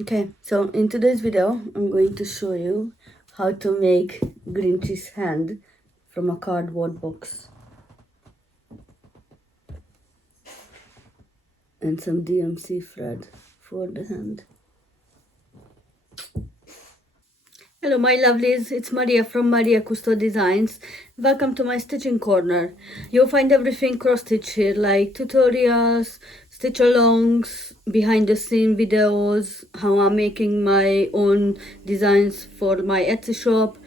Okay, so in today's video, I'm going to show you how to make Grinch's hand from a cardboard box and some DMC thread for the hand. Hello my lovelies, it's Maria from Maria Cousteau Designs. Welcome to my stitching corner. You'll find everything cross stitch here, like tutorials, stitch alongs, behind the scene videos, how I'm making my own designs for my Etsy shop,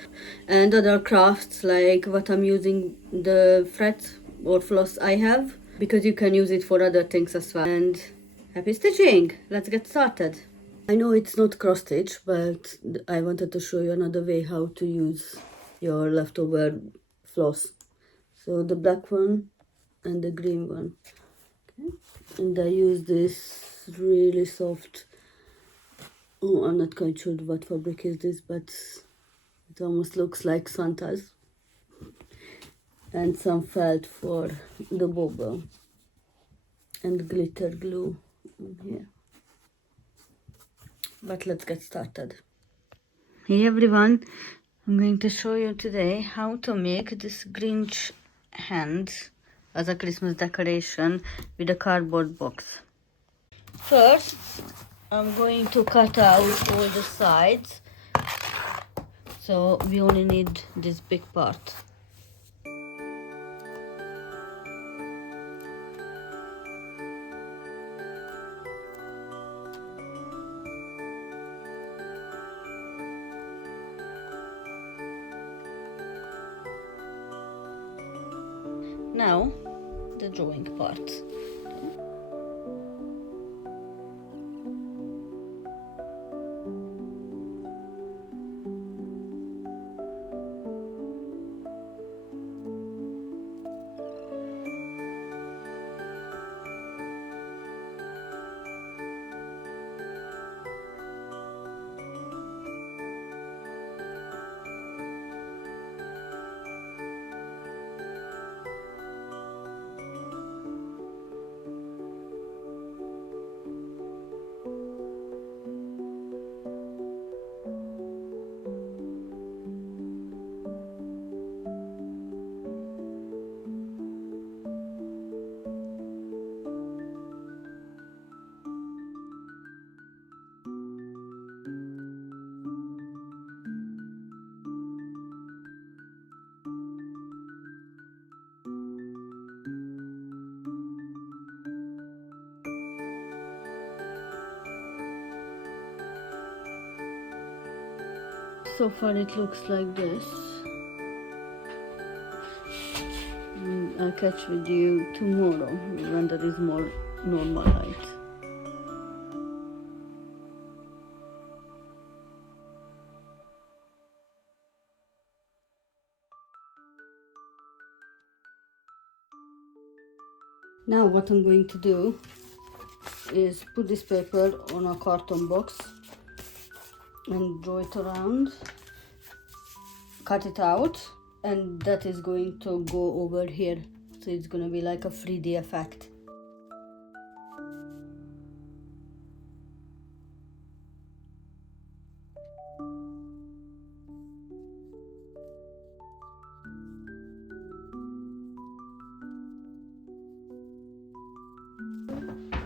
and other crafts like what I'm using the thread or floss I have, because you can use it for other things as well. And happy stitching! Let's get started. I know it's not cross stitch, but I wanted to show you another way how to use your leftover floss. So the black one and the green one. Okay. And I use this really soft, oh, I'm not quite sure what fabric is this, but it almost looks like Santa's. And some felt for the bubble. And glitter glue in here. But let's get started. Hey everyone, I'm going to show you today how to make this Grinch hand as a Christmas decoration with a cardboard box. First, I'm going to cut out all the sides, so we only need this big part. Now, the drawing part. So far it looks like this. I'll catch with you tomorrow when there is more normal light. Now what I'm going to do is put this paper on a carton box and draw it around, cut it out, and that is going to go over here, so it's going to be like a 3D effect.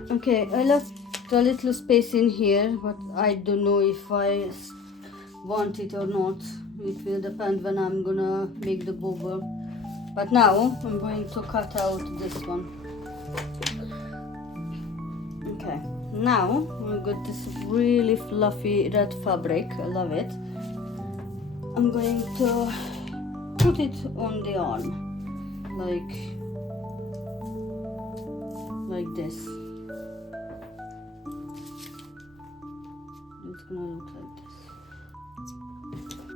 Okay, I left a little space in here, but I don't know if I want it or not. It will depend when I'm gonna make the bubble. But now I'm going to cut out this one. Okay, now I got this really fluffy red fabric. I love it. I'm going to put it on the arm, like this. It's gonna look like this.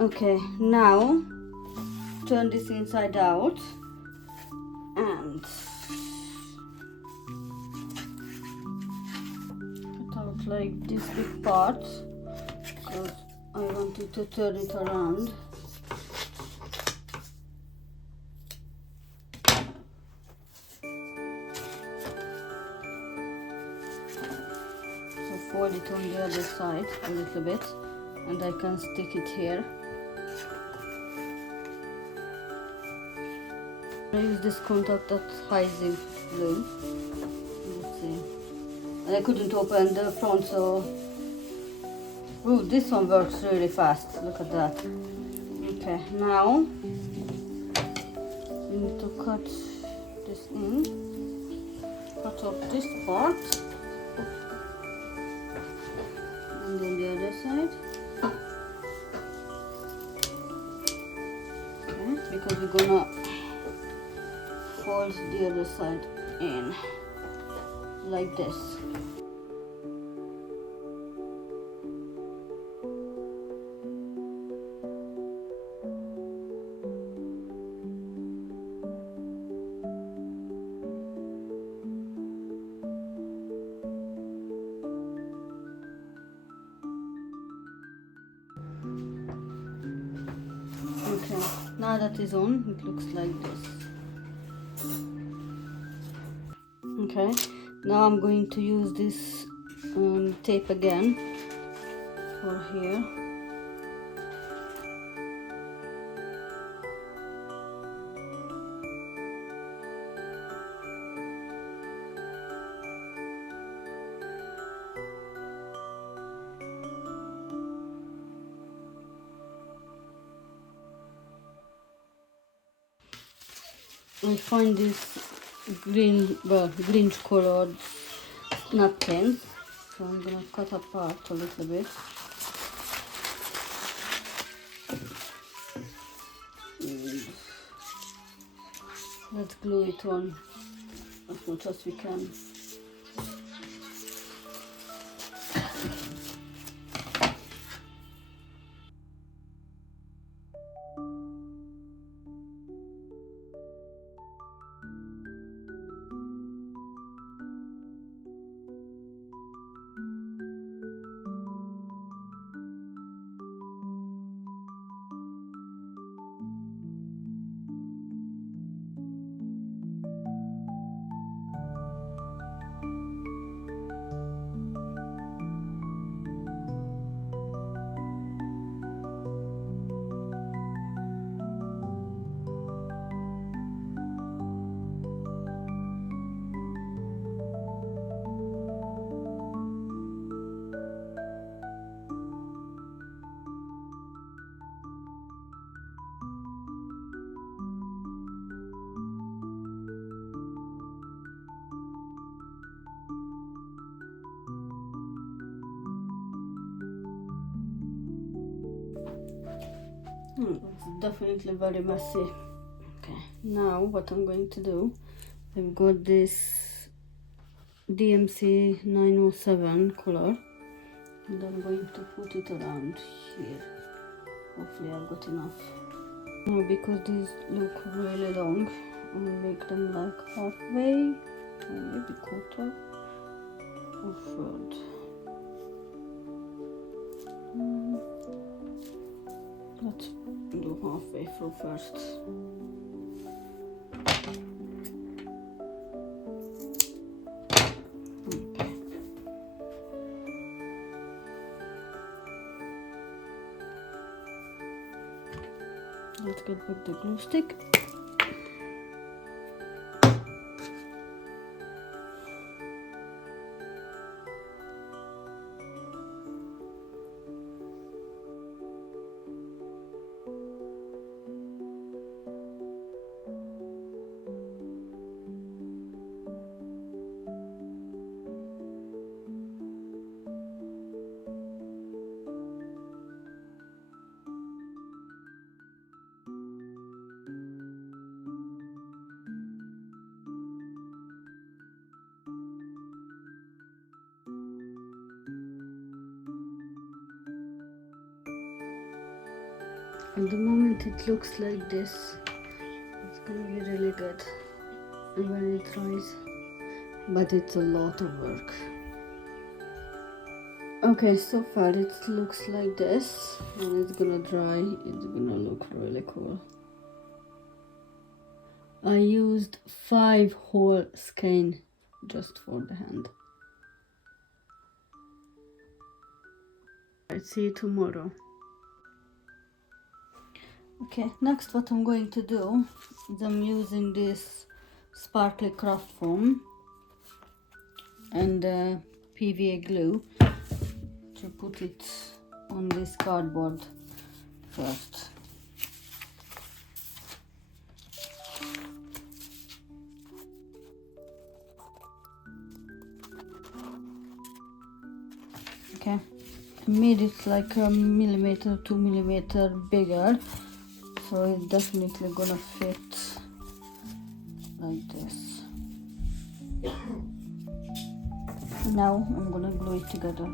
Okay, now turn this inside out and cut out like this big part, because I wanted to turn it around. So fold hold it on the other side a little bit, and I can stick it here. I use this contact that hides the glue. Let's see. And I couldn't open the front, so... Oh, this one works really fast. Look at that. Okay, now we need to cut this in. Cut off this part. And then the other side. Okay, because we're gonna fold the other side in like this. Okay, now that is on, it looks like this. Okay, now I'm going to use this tape again for here. I find this Grinch colored napkins, so I'm gonna cut apart a little bit. Let's glue it on as much as we can. It's definitely very messy. Okay, now what I'm going to do, I've got this DMC 907 color, and I'm going to put it around here. Hopefully I've got enough. Now because these look really long, I'll make them like halfway, or maybe quarter or third. Let's do halfway through first. Okay. Let's get back the glue stick. At the moment it looks like this. It's gonna be really good when it dries, but it's a lot of work. Okay, so far it looks like this. When it's gonna dry, it's gonna look really cool. I used 5 whole skein just for the hand. I'll see you tomorrow. Okay, next what I'm going to do is I'm using this sparkly craft foam and PVA glue to put it on this cardboard first. Okay, I made it like a millimeter, 2 millimeter bigger, so it's definitely gonna fit like this. Now I'm gonna glue it together.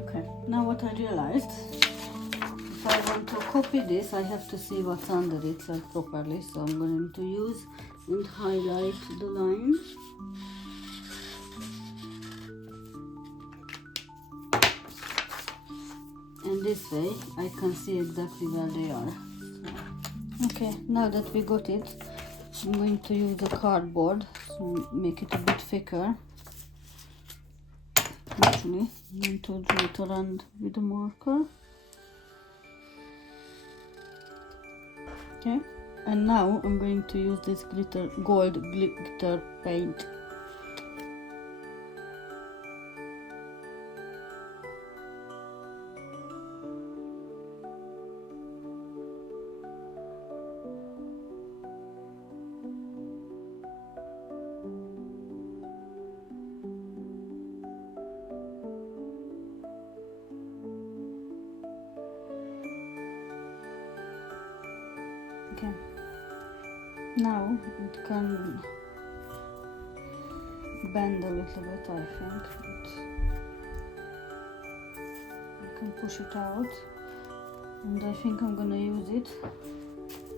Okay, now what I realized, if I want to copy this, I have to see what's under it like properly. So I'm going to use and highlight the lines. And this way I can see exactly where they are. Okay, now that we got it, I'm going to use a cardboard to make it a bit thicker. Actually, I'm going to draw it around with a marker. Okay, and now I'm going to use this gold glitter paint. Okay, now it can bend a little bit, I think, but you can push it out, and I think I'm gonna use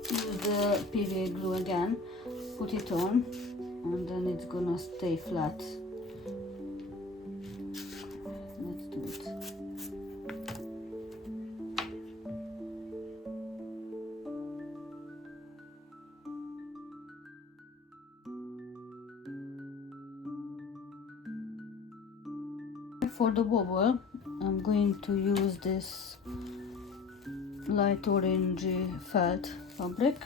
the PVA glue again, put it on, and then it's gonna stay flat. Let's do it. For the bubble, I'm going to use this light orange felt fabric.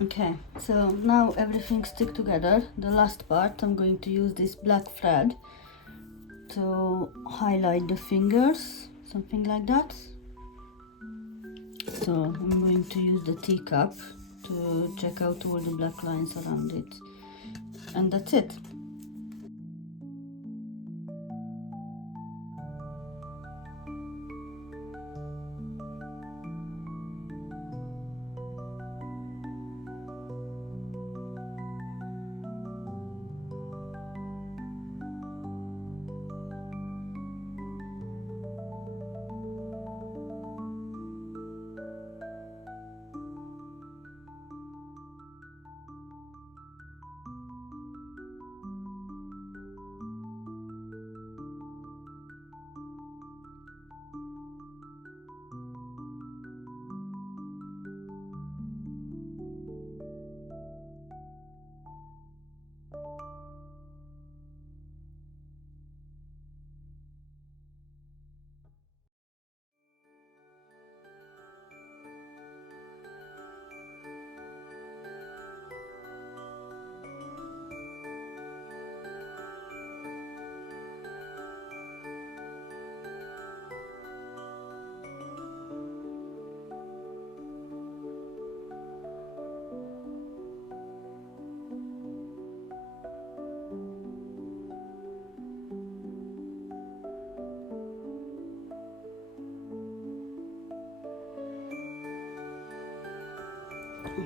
Okay, so now everything stick together. The last part, I'm going to use this black thread to highlight the fingers, something like that. So I'm going to use the teacup to check out all the black lines around it, and that's it.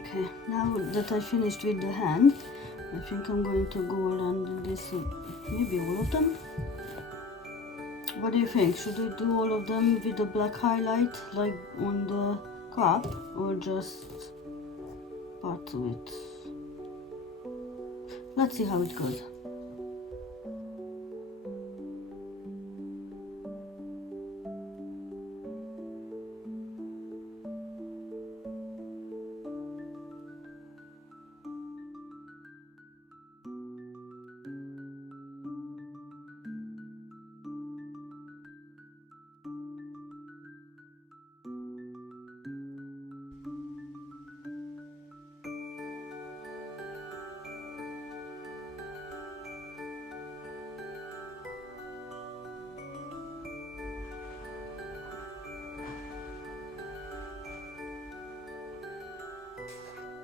Okay, now that I finished with the hand, I think I'm going to go around this, maybe all of them. What do you think? Should I do all of them with the black highlight like on the cup, or just parts of it? Let's see how it goes.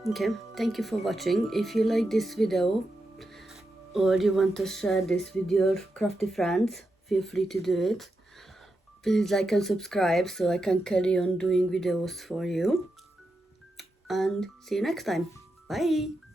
Okay, thank you for watching. If you like this video or you want to share this with your crafty friends, feel free to do it. Please like and subscribe so I can carry on doing videos for you. And see you next time. Bye!